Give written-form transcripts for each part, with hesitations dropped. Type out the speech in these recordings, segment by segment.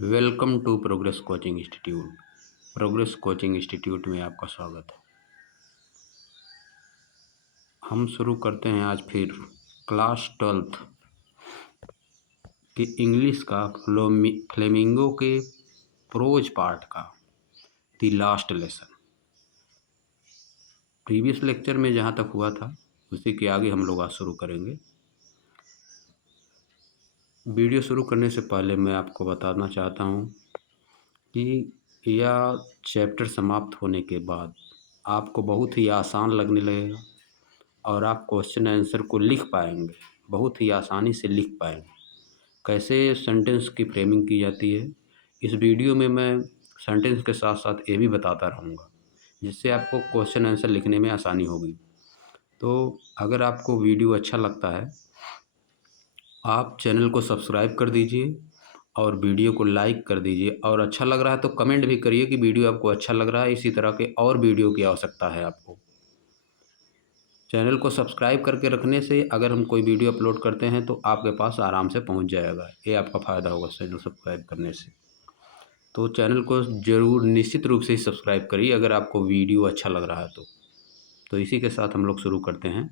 Welcome to Progress Coaching Institute. Progress Coaching Institute में आपका स्वागत है। हम शुरू करते हैं आज फिर क्लास 12th की इंग्लिश का फ्लेमिंगो के प्रोज पार्ट का दी लास्ट लेसन। प्रीवियस लेक्चर में जहाँ तक हुआ था उसी के आगे हम लोग आज शुरू करेंगे। वीडियो शुरू करने से पहले मैं आपको बताना चाहता हूँ कि यह चैप्टर समाप्त होने के बाद आपको बहुत ही आसान लगने लगेगा और आप क्वेश्चन आंसर को लिख पाएंगे, बहुत ही आसानी से लिख पाएंगे। कैसे सेंटेंस की फ्रेमिंग की जाती है इस वीडियो में मैं सेंटेंस के साथ साथ ये भी बताता रहूँगा, जिससे आपको क्वेश्चन आंसर लिखने में आसानी होगी। तो अगर आपको वीडियो अच्छा लगता है आप चैनल को सब्सक्राइब कर दीजिए और वीडियो को लाइक कर दीजिए, और अच्छा लग रहा है तो कमेंट भी करिए कि वीडियो आपको अच्छा लग रहा है, इसी तरह के और वीडियो की आवश्यकता है आपको। चैनल को सब्सक्राइब करके रखने से अगर हम कोई वीडियो अपलोड करते हैं तो आपके पास आराम से पहुंच जाएगा, ये आपका फ़ायदा होगा चैनल सब्सक्राइब करने से। तो चैनल को ज़रूर निश्चित रूप से ही सब्सक्राइब करिए अगर आपको वीडियो अच्छा लग रहा है तो इसी के साथ हम लोग शुरू करते हैं।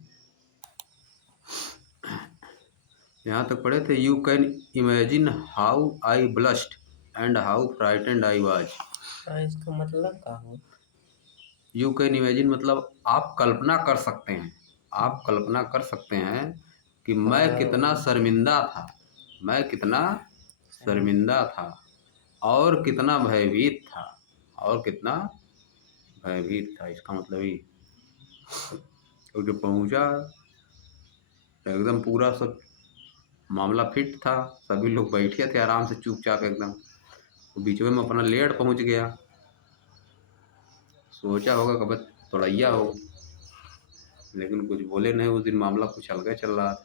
यहाँ तक पढ़े थे, you can imagine how I blushed and how frightened I was. इसका मतलब क्या हो? यू कैन इमेजिन मतलब आप कल्पना कर सकते हैं, आप कल्पना कर सकते हैं कि मैं कितना शर्मिंदा था, मैं कितना शर्मिंदा था और कितना भयभीत था, और कितना भयभीत था। इसका मतलब ही तो जो पहुंचा एकदम पूरा सब मामला फिट था, सभी लोग बैठे थे आराम से चुपचाप एकदम, तो बीच में अपना लेट पहुंच गया। सोचा होगा कि बस तोड़ैया हो, लेकिन कुछ बोले नहीं। उस दिन मामला कुछ अलग चल रहा था।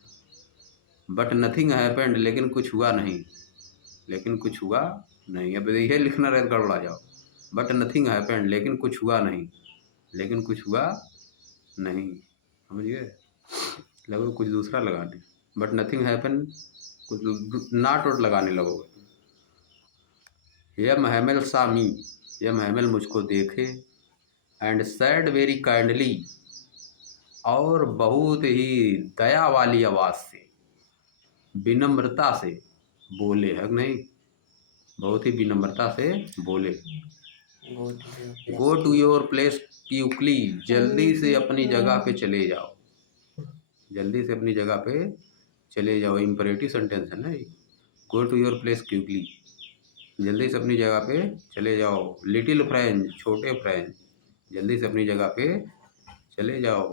बट नथिंग हैपेंड, लेकिन कुछ हुआ नहीं, लेकिन कुछ हुआ नहीं। अब यही लिखना रहे गड़बड़ा जाओ। बट नथिंग हैपेंड, लेकिन कुछ हुआ नहीं, लेकिन कुछ हुआ नहीं, समझिए। लगो कुछ दूसरा लगाने, बट नथिंग हैपन कुछ नॉट वोट लगाने लगोगे। यह महमल सामी, यह महमल मुझको देखे, एंड सैड वेरी काइंडली, और बहुत ही दया वाली आवाज़ से, विनम्रता से बोले, है नहीं, बहुत ही विनम्रता से बोले। Go to your place quickly, जल्दी से अपनी जगह पे चले जाओ, जल्दी से अपनी जगह पे चले जाओ। इम्परेटिव सेंटेंस है ना ये। Go to your place quickly, जल्दी से अपनी जगह पे चले जाओ। लिटिल फ्रेंच, छोटे फ्रेंच, जल्दी से अपनी जगह पे चले जाओ।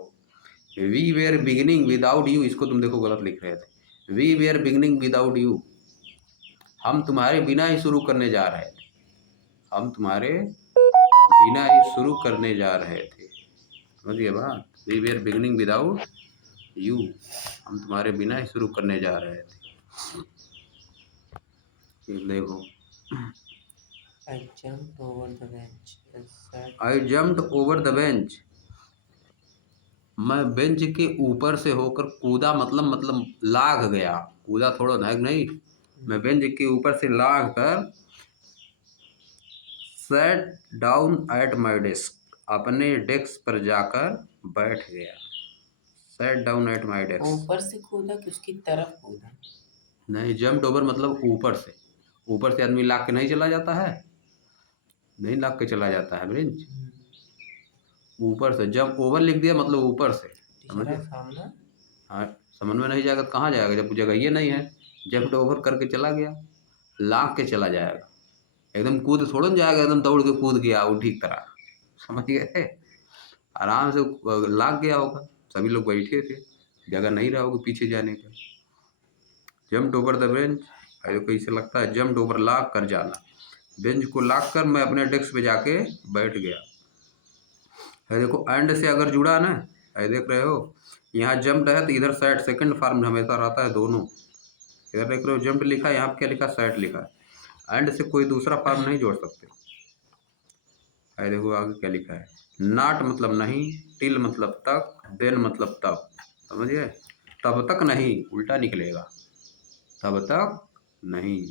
We were beginning without you, इसको तुम देखो गलत लिख रहे थे। We were beginning without you, हम तुम्हारे बिना ही शुरू करने जा रहे थे, हम तुम्हारे बिना ही शुरू करने जा रहे थे, समझिए बात। We were beginning without you, हम तुम्हारे बिना ही शुरू करने जा रहे थे। देखो, I jumped over the bench and sat. I jumped over the bench, मैं बेंच के ऊपर से होकर कूदा, मतलब लाग गया, कूदा थोड़ा नहीं, मैं बेंच के ऊपर से लाग कर sat down at my desk, अपने डेस्क पर जाकर बैठ गया। Sat down at my desk, ऊपर से कूदा कि उसकी तरफ कूदा? नहीं, जम्प्ड ओवर मतलब ऊपर से, ऊपर से आदमी लाग के नहीं चला जाता है, नहीं लाग के चला जाता है बेंच, ऊपर से। जब ओवर लिख दिया मतलब ऊपर से, समझे। हाँ, समझ में नहीं जाएगा तो कहाँ जाएगा जब जगह ये नहीं है। जब ओवर करके चला गया, लाग के चला जाएगा, एकदम कूद थोड़ा न जाएगा, एकदम दौड़ के कूद गया वो ठीक तरह, समझ गए। आराम से लाग गया होगा, सभी लोग बैठे थे, जगह नहीं रहा होगा पीछे जाने का। जम्प्ड ओवर द बेंच, कैसे लगता है, जम्प्ड ओवर, लाग कर जाना, बेंच को लाग कर मैं अपने डेस्क पे जाके बैठ गया। है देखो, एंड से अगर जुड़ा ना, है देख रहे हो, यहाँ जम्प्ड है तो इधर साइड सेकंड फॉर्म हमेशा रहता है दोनों। इधर देख रहे हो जम्प्ड लिखा है, यहाँ पे क्या लिखा, साइड लिखा है। एंड से कोई दूसरा फॉर्म नहीं जोड़ सकते। है देखो आगे क्या लिखा है, नॉट मतलब नहीं, टिल मतलब तक, देन मतलब तब, समझ गए। तब तक नहीं उल्टा निकलेगा, तब तक नहीं।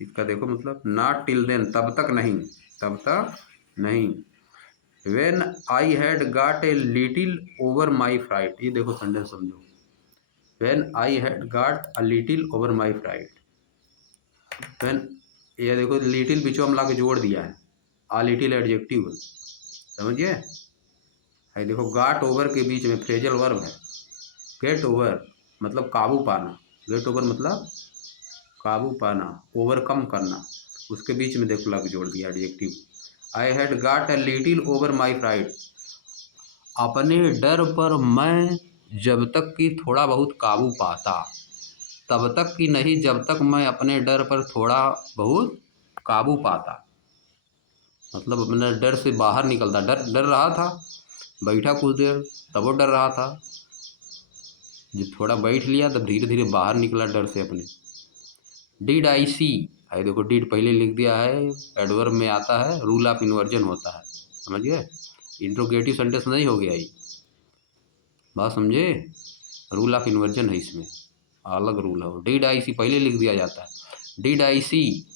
इसका देखो मतलब, नॉट टिल देन, तब तक नहीं, तब तक नहीं। When I had got a little over my fright, ये देखो सेंटेंस समझो। When I had got a little over my fright, when, ये देखो लिटिल बीचों में ला के जोड़ दिया है, आ लिटिल एडजेक्टिव है, समझिए। है देखो गॉट ओवर के बीच में फ्रेजल वर्ब है, गेट ओवर मतलब काबू पाना, गेट ओवर मतलब काबू पाना, ओवरकम करना, उसके बीच में देखो लग जोड़ दिया adjective. I had got a little over my fright, अपने डर पर मैं जब तक कि थोड़ा बहुत काबू पाता, तब तक कि नहीं जब तक मैं अपने डर पर थोड़ा बहुत काबू पाता, मतलब अपने डर से बाहर निकलता, डर डर रहा था, बैठा कुछ देर तब वो डर रहा था, जब थोड़ा बैठ लिया तब धीरे धीरे बाहर निकला डर से अपने। डिड आई सी, है देखो डिड पहले लिख दिया है, एडवर्ब में आता है, रूल ऑफ इन्वर्जन होता है, समझ गए, इंट्रोगेटिव सेंटेंस नहीं हो गया ये, बात समझे, रूल ऑफ इन्वर्जन है इसमें, अलग रूल है। डिड आई सी पहले लिख दिया जाता है, डिड आई सी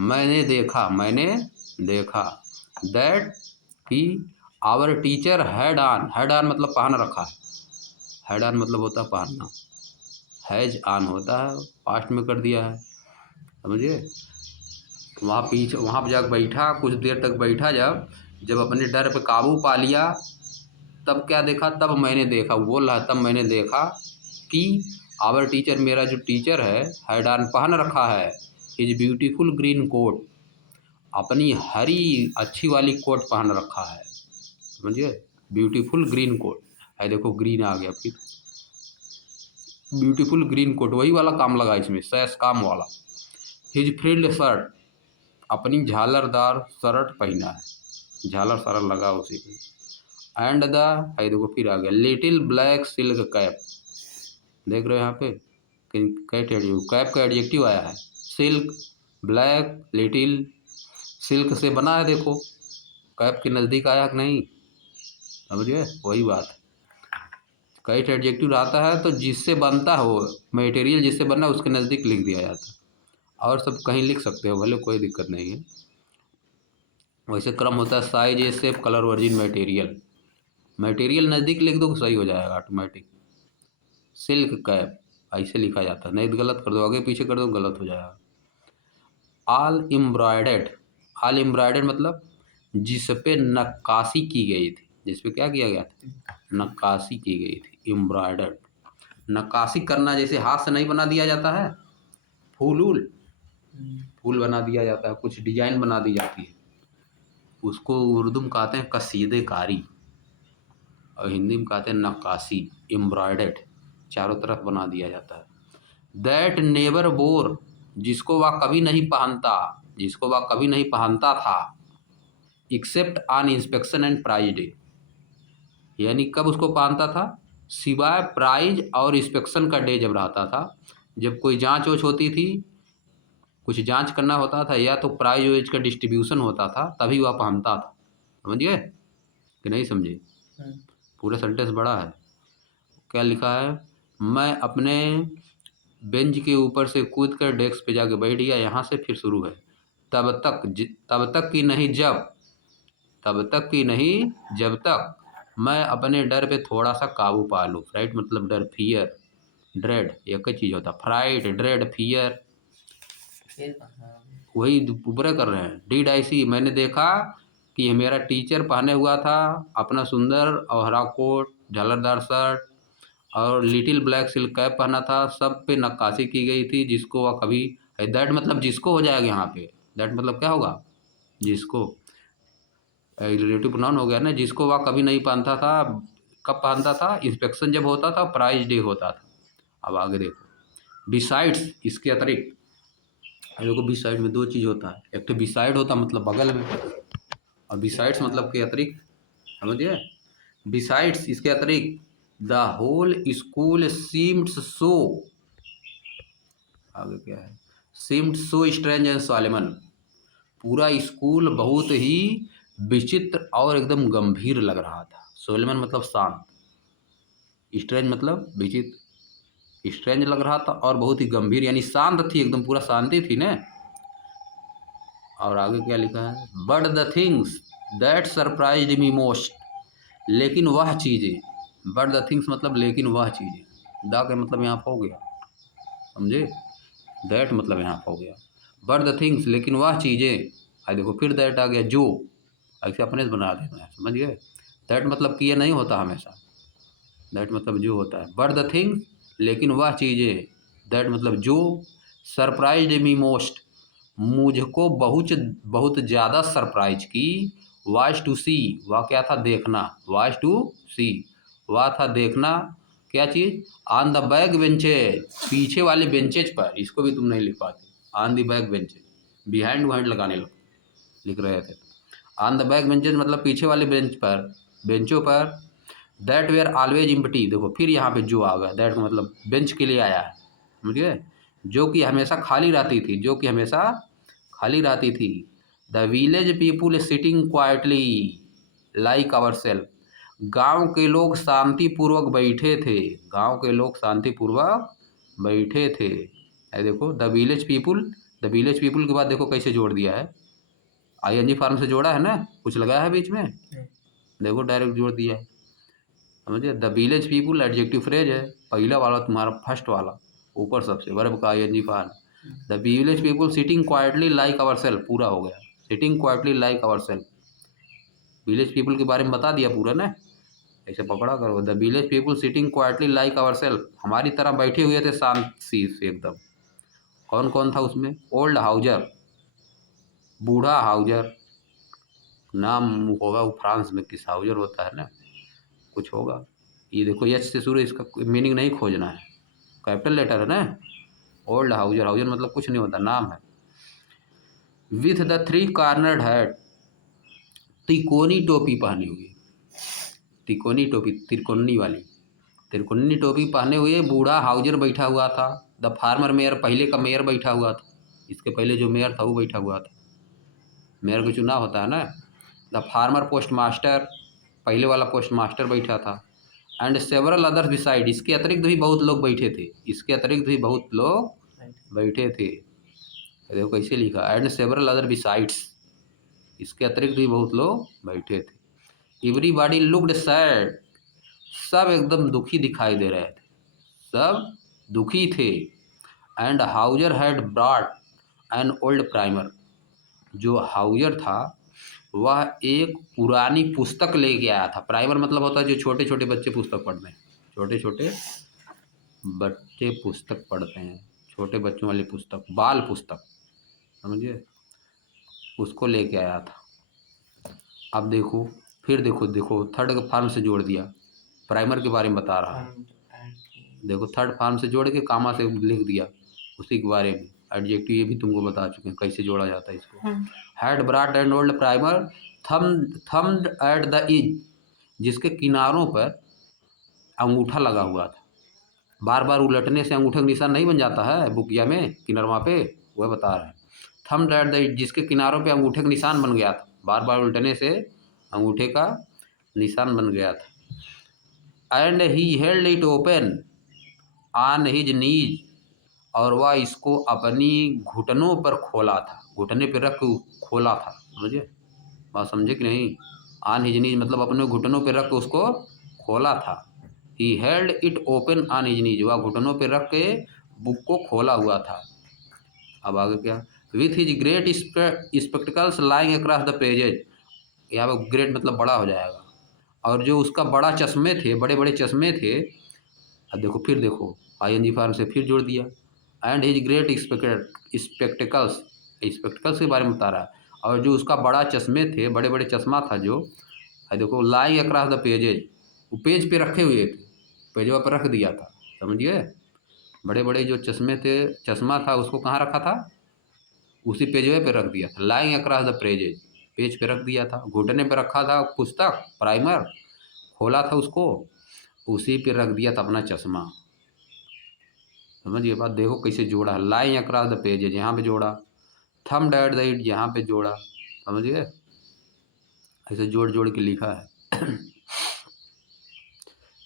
मैंने देखा, मैंने देखा, दैट कि आवर टीचर हैड ऑन मतलब पहन रखा है, हैड ऑन मतलब होता है पहनना, हैज ऑन होता है, पास्ट में कर दिया है, समझिए। वहाँ पीछे वहाँ पर जाकर बैठा, कुछ देर तक बैठा, जब जब अपने डर पे काबू पा लिया, तब क्या देखा, तब मैंने देखा, वो बोल रहा है तब मैंने देखा कि आवर टीचर मेरा जो टीचर है, हैड ऑन पहन रखा है, हिज ब्यूटीफुल ग्रीन कोट, अपनी हरी अच्छी वाली कोट पहन रखा है, समझिए, ब्यूटीफुल ग्रीन कोट है, देखो ग्रीन आ गया, फिर ब्यूटीफुल ग्रीन कोट वही वाला काम लगा इसमें, सैस काम वाला। हिज फ्रिल्ड शर्ट, अपनी झालरदार शर्ट पहना है, झालर सारा लगा उसी पे। एंड द, है देखो फिर आ गया, लिटिल ब्लैक सिल्क कैप, देख रहे हो यहाँ पे कैप का एडजेक्टिव आया है, सिल्क, ब्लैक, लिटिल, सिल्क से बना है, देखो कैप के नज़दीक आया कि नहीं, समझिए वही बात है। कैट एडजेक्टिव आता है तो जिससे बनता है, वो मटेरियल जिससे बनना है उसके नज़दीक लिख दिया जाता है, और सब कहीं लिख सकते हो भले, कोई दिक्कत नहीं है। वैसे क्रम होता है size, age, shape, colour, origin, material, material नज़दीक लिख दो सही हो जाएगा ऑटोमेटिक। सिल्क कैप ऐसे लिखा जाता है, नहीं तो गलत कर दो, आगे पीछे कर दो गलत हो जाएगा। ऑल एम्ब्रॉयडर्ड, ऑल एम्ब्रॉयडर्ड मतलब जिस पे नक्काशी की गई थी, जिस पे क्या किया गया था, नक्काशी की गई थी, एम्ब्रॉयडर्ड, नक्काशी करना, जैसे हाथ से नहीं बना दिया जाता है फूल वूल, फूल बना दिया जाता है, कुछ डिजाइन बना दी जाती है, उसको उर्दू में कहते हैं कसीदेकारी, और हिंदी में कहते हैं नक्काशी, एम्ब्रॉयडर्ड, चारों तरफ बना दिया जाता है। दैट नेवर बोर, जिसको वह कभी नहीं पहनता, जिसको वह कभी नहीं पहनता था, except on inspection and prize day, यानी कब उसको पहनता था, सिवाय प्राइज और इंस्पेक्शन का डे जब रहता था, जब कोई जांच वोच होती थी, कुछ जांच करना होता था, या तो प्राइज वेज का डिस्ट्रीब्यूशन होता था, तभी वह पहनता था, समझिए कि नहीं समझे, पूरा सेंटेंस बड़ा है। क्या लिखा है, मैं अपने बेंच के ऊपर से कूद कर डेस्क पे जाके बैठ गया, यहाँ से फिर शुरू है, तब तक कि नहीं जब, तब तक कि नहीं जब तक मैं अपने डर पे थोड़ा सा काबू पा लूँ, फ्राइट मतलब डर, फियर, ड्रेड, एक ही चीज़ होता, फ्राइट, ड्रेड, फियर, वही पूरा कर रहे हैं। डिड आई सी, मैंने देखा कि ये मेरा टीचर पहने हुआ था अपना सुंदर और हरा कोट, झालरदार शर्ट और लिटिल ब्लैक सिल्क कैप पहना था, सब पे नक्काशी की गई थी, जिसको वह कभी, दैट मतलब जिसको हो जाएगा यहाँ पे, दैट मतलब क्या होगा, जिसको, रिलेटिव प्रोनाउन हो गया ना, जिसको वह कभी नहीं पहनता था, कब पहनता था, इंस्पेक्शन जब होता था, प्राइज डे होता था। अब आगे देखो, बिसाइड्स, इसके अतिरिक्त, देखो बिसाइड में दो चीज़ होता है, एक तो बिसाइड होता मतलब बगल में, और बिसाइड्स मतलब के अतिरिक्त, समझिए, बिसाइड्स इसके अतिरिक्त, द होल स्कूल सीम्ड सो, आगे क्या है, सीम्ड सो स्ट्रेंज एंड सॉलेमन, पूरा स्कूल बहुत ही विचित्र और एकदम गंभीर लग रहा था, सोलेमन मतलब शांत, स्ट्रेंज मतलब विचित्र, स्ट्रेंज लग रहा था और बहुत ही गंभीर, यानी शांत थी एकदम, पूरा शांति थी ना, और आगे क्या लिखा है, but the things that surprised me most, लेकिन वह चीज़ें, बट द थिंग्स मतलब लेकिन वह चीज़ें, द का मतलब यहाँ हो गया, समझे, दैट मतलब यहाँ हो गया, बट द थिंग्स लेकिन वह चीज़ें, आई देखो फिर दैट आ गया, जो ऐसे अपने से बना देना है, समझ गए। दैट मतलब कि ये नहीं होता हमेशा, दैट मतलब जो होता है, बट द थिंग्स लेकिन वह चीज़ें, दैट मतलब जो, सरप्राइज्ड मी मोस्ट मुझको बहुत बहुत ज़्यादा सरप्राइज की, वाज टू सी वह क्या था देखना, वाज टू सी वह था देखना, क्या चीज़, ऑन द बैक बेंचेज पीछे वाले बेंचेज पर, इसको भी तुम नहीं लिख पाते, on the back benches, behind wind लगाने लग लिख रहे थे, ऑन द बैक बेंचेज मतलब पीछे वाले बेंच पर, बेंचों पर, दैट वेयर ऑलवेज एम्प्टी, देखो फिर यहाँ पे जो आ गया, दैट का मतलब बेंच के लिए आया है, समझ गए, जो कि हमेशा खाली रहती थी, जो कि हमेशा खाली रहती थी, the village people sitting quietly like our self, गाँव के लोग शांतिपूर्वक बैठे थे, गाँव के लोग शांतिपूर्वक बैठे थे, ये देखो the village people, the village people के बाद देखो कैसे जोड़ दिया है, आईएनजी फार्म से जोड़ा है ना, कुछ लगाया है बीच में, देखो डायरेक्ट जोड़ दिया है, समझिए, the village people adjective phrase है, पहला वाला तुम्हारा फर्स्ट वाला ऊपर सबसे वर्ब का ING form, the village people sitting quietly like our self, पूरा हो गया, sitting quietly like our self, village people के बारे में बता दिया पूरा ना, ऐसे पकड़ा करो, the village people sitting quietly like our self, हमारी तरह बैठे हुए थे शांत सी से एकदम, कौन कौन था उसमें, ओल्ड हाउजर, बूढ़ा हाउजर, नाम होगा वो फ्रांस में किस हाउजर होता है ना, कुछ होगा, ये देखो एच से शुरू, इसका मीनिंग नहीं खोजना है, कैपिटल लेटर है ना, ओल्ड हाउजर, हाउजर मतलब कुछ नहीं होता, नाम है, विथ द थ्री कार्नर्ड हैट, तिकोनी टोपी पहनी हुई, तिकोनी टोपी, तिरकोनी वाली, तिरकोनी टोपी पहने हुए बूढ़ा हाउजर बैठा हुआ था, द फार्मर मेयर, पहले का मेयर बैठा हुआ था, इसके पहले जो मेयर था वो बैठा हुआ था, मेयर का चुनाव होता है ना, द फार्मर पोस्ट मास्टर, पहले वाला पोस्ट मास्टर बैठा था, एंड सेवरल अदर्स बिसाइड, इसके अतिरिक्त भी बहुत लोग बैठे थे, इसके अतिरिक्त भी बहुत लोग बैठे थे, देखो कैसे लिखा, एंड सेवरल अदर बिसाइड्स, इसके अतिरिक्त भी बहुत लोग बैठे थे, एवरीबॉडी लुक्ड सैड, सब एकदम दुखी दिखाई दे रहे थे, सब दुखी थे, and Houser had brought an old primer, जो हाउजर था वह एक पुरानी पुस्तक लेके आया था, प्राइमर मतलब होता है जो छोटे छोटे बच्चे पुस्तक पढ़ते हैं, छोटे छोटे बच्चे पुस्तक पढ़ते हैं, छोटे बच्चों वाली पुस्तक, बाल पुस्तक, समझिए, उसको लेके आया था, अब देखो फिर देखो, देखो थर्ड फार्म से जोड़ दिया, प्राइमर के बारे में बता रहा है, देखो थर्ड फार्म से जोड़ के कामा से लिख दिया उसी के बारे में, एडजेक्टिव ये भी तुमको बता चुके हैं कैसे जोड़ा जाता है इसको, had brought and old primer, thumbed at the is, जिसके किनारों पर अंगूठा लगा हुआ था, बार बार उलटने से अंगूठे का निशान नहीं बन जाता है बुकिया में किनारवा पे, वह बता रहे हैं, थम्ड एट द इज, जिसके किनारों पे अंगूठे का निशान बन गया था, बार बार उलटने से अंगूठे का निशान बन गया था, and he held it open on his knees, और वह इसको अपनी घुटनों पर खोला था, घुटने पर रख खोला था, समझे, बात समझे कि नहीं, ऑन हिज नीज मतलब अपने घुटनों पर रख के उसको खोला था, he held it open on his knees, वह घुटनों पर रख के बुक को खोला हुआ था, अब आगे क्या, with his great spectacles lying across the pages, यहाँ पर ग्रेट मतलब बड़ा हो जाएगा, और जो उसका बड़ा चश्मे थे, बड़े बड़े चश्मे थे, अब देखो फिर देखो आईएनजी फार्म से फिर जोड़ दिया, and his great spectacles, spectacles के बारे में बता रहा है, और जो उसका बड़ा चश्मे थे, बड़े बड़े चश्मा था जो, देखो लाइंग अक्रॉस द पेजेज, वो पेज पे रखे हुए थे, पेजवा पर रख दिया था, समझिए, बड़े बड़े जो चश्मे थे, चश्मा था उसको कहाँ रखा था, उसी पेजवे पे रख दिया था, lying across the pages, page पे रख दिया था, घुटने पे रखा था पुस्तक प्राइमर, खोला था उसको, उसी पे रख दिया था अपना चश्मा, समझिए बात, देखो कैसे जोड़ा है, लाइन अक्रॉस द पेजेज यहाँ पे जोड़ा, थम्ड एट द इट यहाँ पे जोड़ा, समझिए, ऐसे जोड़ जोड़ के लिखा है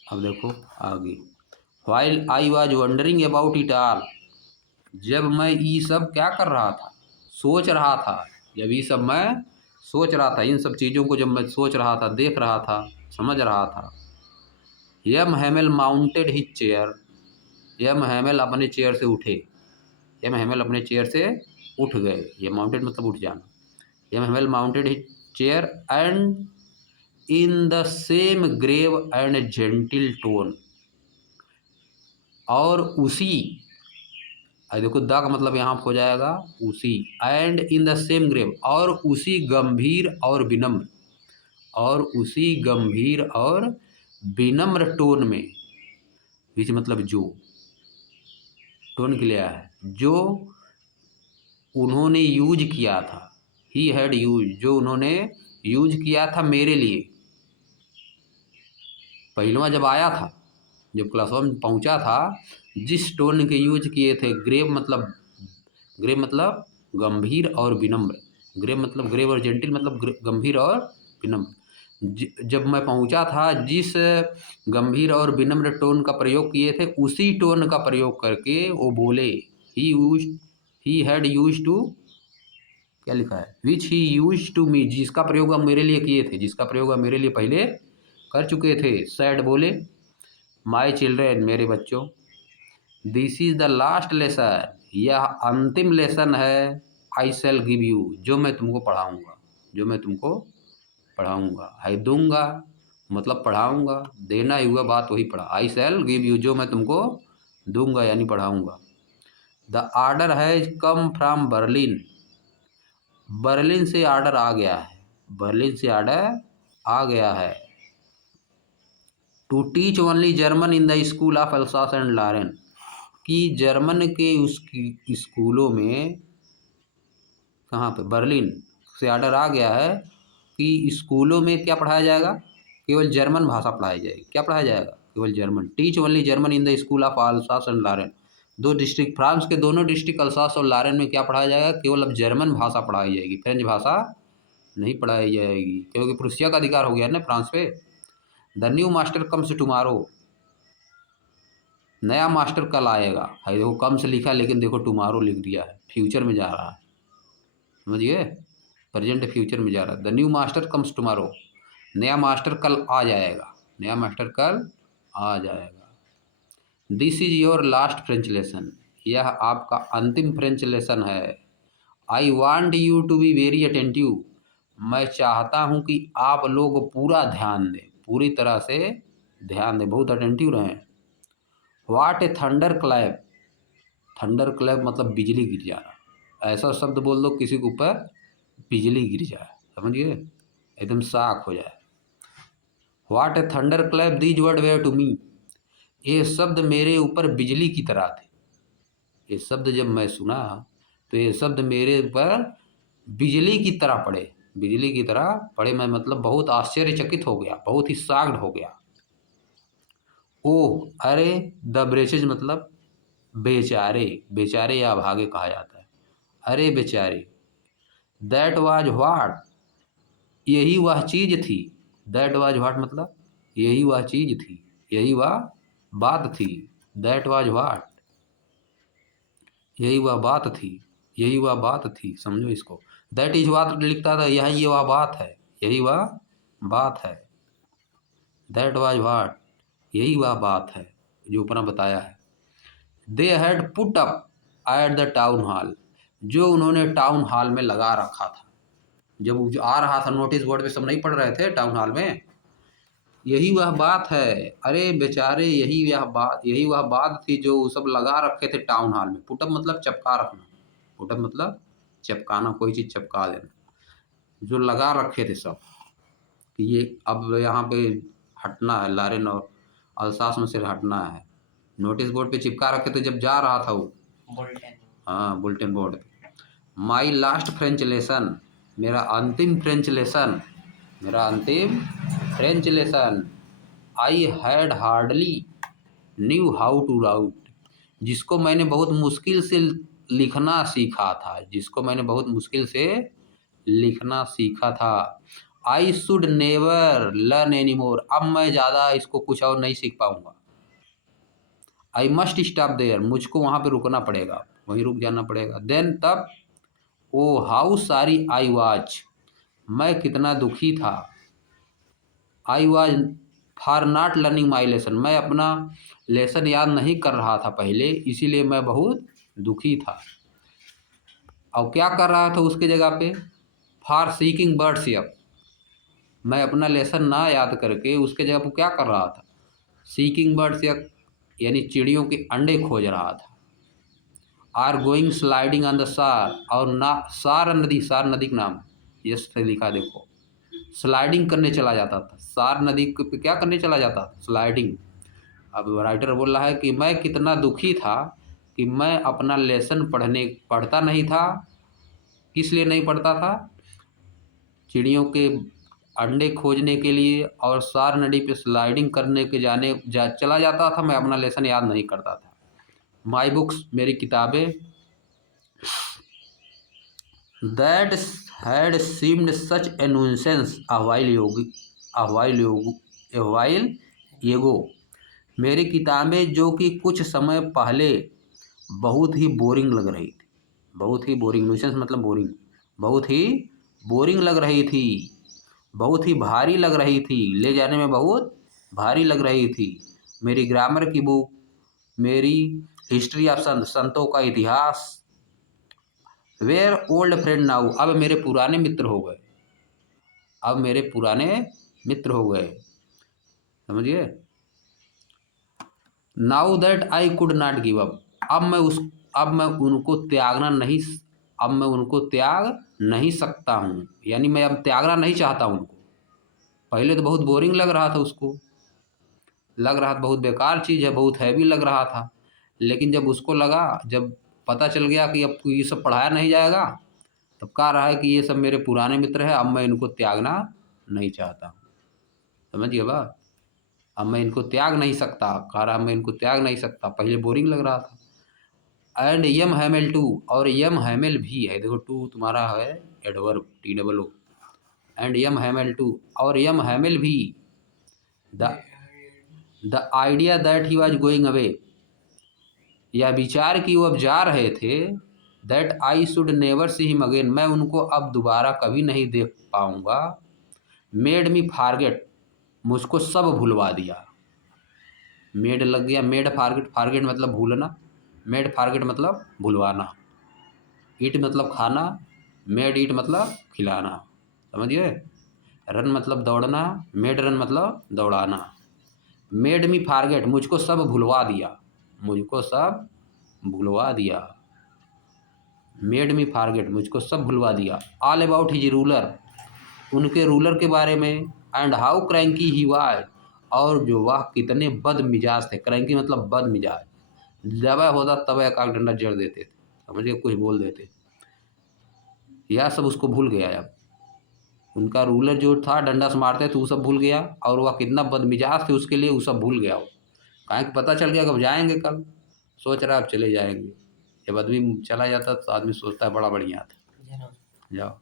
अब देखो आगे, while I was wondering about it all, जब मैं ये सब क्या कर रहा था, सोच रहा था, जब ये सब मैं सोच रहा था, इन सब चीज़ों को जब मैं सोच रहा था, देख रहा था, समझ रहा था, यम हैमेल माउंटेड हिज चेयर, यम हैमेल अपने चेयर से उठे, यम हैमेल अपने चेयर से उठ गए, ये माउंटेड मतलब उठ जाना, M Hamel mounted his chair and in the same grave and gentle tone, और उसी, देखो द का मतलब यहाँ हो जाएगा उसी, and in the same grave, और उसी गंभीर और विनम्र, और उसी गंभीर और विनम्र टोन में, विच मतलब जो, टोन के लिए है, जो उन्होंने यूज किया था, ही हैड यूज, जो उन्होंने यूज किया था मेरे लिए, पहलवा जब आया था, जब क्लास वन में पहुँचा था, जिस टोन के यूज किए थे, ग्रेव मतलब गंभीर और विनम्र, ग्रेव मतलब ग्रेव और जेंटिल मतलब गंभीर और विनम्र, जब मैं पहुंचा था, जिस गंभीर और विनम्र टोन का प्रयोग किए थे, उसी टोन का प्रयोग करके वो बोले, ही हैड यूज टू, क्या लिखा है, विच ही यूज टू मी, जिसका प्रयोग हम मेरे लिए किए थे, जिसका प्रयोग हम मेरे लिए पहले कर चुके थे, सैड बोले, माई चिल्ड्रेन, मेरे बच्चों, this is the last lesson, यह अंतिम लेसन है, आई शैल गिव यू, जो मैं तुमको पढ़ाऊँगा, जो मैं तुमको पढ़ाऊँगा, आई दूंगा मतलब पढ़ाऊँगा, देना ही हुआ बात वही पढ़ा, आई शैल गिव यू, जो मैं तुमको दूंगा यानी पढ़ाऊँगा। The order has come from Berlin, Berlin से आर्डर आ गया है, बर्लिन से आर्डर आ गया है, to teach only German in the school of Alsace and Lorraine, कि जर्मन के उस स्कूलों में, कहाँ पे, बर्लिन से आर्डर आ गया है कि स्कूलों में क्या पढ़ाया जाएगा, केवल जर्मन भाषा पढ़ाई जाएगी, क्या पढ़ाया जाएगा, केवल German, teach only German in the school of Alsace and Lorraine, दो डिस्ट्रिक्ट, फ्रांस के दोनों डिस्ट्रिक्ट अल्सास और लॉरेन में क्या पढ़ाया जाएगा, केवल अब जर्मन भाषा पढ़ाई जाएगी, फ्रेंच भाषा नहीं पढ़ाई जाएगी, क्योंकि प्रुसिया का अधिकार हो गया है ना फ्रांस पे। The new master comes tomorrow, नया मास्टर कल आएगा, है देखो कम से लिखा लेकिन देखो टुमारो लिख दिया है, फ्यूचर में जा रहा है, समझिए, प्रेजेंट फ्यूचर में जा रहा है, the new master comes tomorrow, नया मास्टर कल आ जाएगा, नया मास्टर कल आ जाएगा। This is your last French lesson, यह आपका अंतिम फ्रेंच लेसन है। I want you to be very attentive, मैं चाहता हूँ कि आप लोग पूरा ध्यान दें, पूरी तरह से ध्यान दें, बहुत अटेंटिव रहें। What a thunder clap, thunder clap मतलब बिजली गिर जाना, ऐसा शब्द बोल दो किसी के ऊपर बिजली गिर जाए, समझिए, एकदम शाक हो जाए। What a thunder clap these words were to me, ये शब्द मेरे ऊपर बिजली की तरह थे, ये शब्द जब मैं सुना तो ये शब्द मेरे ऊपर बिजली की तरह पड़े, बिजली की तरह पड़े, मैं मतलब बहुत आश्चर्यचकित हो गया, बहुत ही शॉक्ड हो गया। ओह, अरे, द ब्रेचेज मतलब बेचारे, बेचारे या भागे कहा जाता है, अरे बेचारे, दैट वाज व्हाट, यही वह चीज़ थी, दैट वाज व्हाट मतलब यही वह चीज़ थी, यही वह बात थी, दैट वाज व्हाट, यही वह बात थी, यही वह बात थी, समझो इसको, दैट इज व्हाट लिखता था, यही वह बात है, यही वह बात है, दैट वाज व्हाट, यही वह बात है जो ऊपर बताया है। They had put up at the town hall, जो उन्होंने टाउन हॉल में लगा रखा था, जब जो आ रहा था नोटिस बोर्ड पे सब नहीं पढ़ रहे थे टाउन हॉल में, यही वह बात है, अरे बेचारे, यही वह बात थी जो सब लगा रखे थे टाउन हॉल में, पुटअप मतलब चपका रखना, पुटअप मतलब चपकाना, कोई चीज़ चपका देना, जो लगा रखे थे सब, कि ये अब यहाँ पे हटना है, लारेन और अल्सास में से हटना है, नोटिस बोर्ड पे चिपका रखे थे जब जा रहा था वो, बुलेटिन, हाँ बुलेटिन बोर्ड पे। माई लास्ट फ्रेंच लेसन, मेरा अंतिम फ्रेंच लेसन, मेरा अंतिम French lesson, I had hardly knew how to write, जिसको मैंने बहुत मुश्किल से लिखना सीखा था, जिसको मैंने बहुत मुश्किल से लिखना सीखा था। आई should never learn any more, अब मैं ज़्यादा इसको कुछ और नहीं सीख पाऊँगा। आई मस्ट स्टॉप देयर, मुझको वहाँ पे रुकना पड़ेगा, वहीं रुक जाना पड़ेगा। देन तब ओ हाउ सारी आई वाज, मैं कितना दुखी था। I was for not learning my lesson, मैं अपना लेसन याद नहीं कर रहा था पहले, इसीलिए मैं बहुत दुखी था। और क्या कर रहा था उसके जगह पे, फॉर सीकिंग बर्ड्स अप, मैं अपना लेसन ना याद करके उसके जगह पर क्या कर रहा था, सीकिंग बर्ड्स अप यानी चिड़ियों के अंडे खोज रहा था। Are going sliding on the Saar, और ना सार नदी, सार नदी का नाम यस से लिखा देखो, स्लाइडिंग करने चला जाता था। सार नदी पे क्या करने चला जाता था, स्लाइडिंग। अब राइटर बोल रहा है कि मैं कितना दुखी था कि मैं अपना लेसन पढ़ता नहीं था। किस लिए नहीं पढ़ता था, चिड़ियों के अंडे खोजने के लिए, और सार नदी पे स्लाइडिंग करने के चला जाता था। मैं अपना लेसन याद नहीं करता था। माई बुक्स, मेरी किताबें, that had seemed such a nuisance a while ago, मेरी किताबें जो कि कुछ समय पहले बहुत ही बोरिंग लग रही थी। बहुत ही बोरिंग, नुसेंस मतलब बोरिंग, बहुत ही बोरिंग लग रही थी, बहुत ही भारी लग रही थी, ले जाने में बहुत भारी लग रही थी। मेरी ग्रामर की बुक, मेरी हिस्ट्री ऑफ संतों का इतिहास, वेयर ओल्ड फ्रेंड नाउ, अब मेरे पुराने मित्र हो गए, अब मेरे पुराने मित्र हो गए, समझिए। Now that I could not give up, अब मैं उनको त्यागना नहीं, अब मैं उनको त्याग नहीं सकता हूँ, यानी मैं अब त्यागना नहीं चाहता हूँ उनको। पहले तो बहुत बोरिंग लग रहा था उसको, लग रहा था बहुत बेकार चीज़ है, बहुत हैवी लग रहा था। लेकिन जब उसको लगा, जब पता चल गया कि अब ये सब पढ़ाया नहीं जाएगा, तब कह रहा है कि ये सब मेरे पुराने मित्र हैं, अब मैं इनको त्यागना नहीं चाहता। समझिए बात, अब मैं इनको त्याग नहीं सकता, कह रहा मैं इनको त्याग नहीं सकता, पहले बोरिंग लग रहा था। एंड यम हैमल टू, और यम हैमल भी है, देखो टू तुम्हारा है adverb, TOO, and M Hamel too, और यम हैमल भी, the idea that he was going away, यह विचार कि वो अब जा रहे थे, that I should never see him again, मैं उनको अब दोबारा कभी नहीं देख पाऊँगा, मेड मी फारगेट, मुझको सब भुलवा दिया। मेड लग गया, मेड फारगेट, फारगेट मतलब भूलना, मेड फारगेट मतलब भुलवाना, ईट मतलब खाना, मेड ईट मतलब खिलाना, समझिए। रन मतलब दौड़ना, मेड रन मतलब दौड़ाना। मेड मी फारगेट, मुझको सब भुलवा दिया, मुझको सब भुलवा दिया। मेड मी फारगेट, मुझको सब भुलवा दिया। ऑल अबाउट हिज रूलर, उनके रूलर के बारे में। And how cranky he was, और जो वह कितने बद मिजाज थे, क्रैंकी मतलब बद मिजाज, जब होता तब एक आग डंडा जड़ देते थे, समझिए, कुछ बोल देते। यह सब उसको भूल गया। अब उनका रूलर जो था डंडा से मारते थे वो सब भूल गया, और वह कितना बदमिजाज थे उसके लिए वो सब भूल गया। वो काहे कि पता चल गया कि अब जाएंगे कल, सोच रहा अब चले जाएंगे। जब आदमी चला जाता तो आदमी सोचता है बड़ा बढ़िया था, जाओ।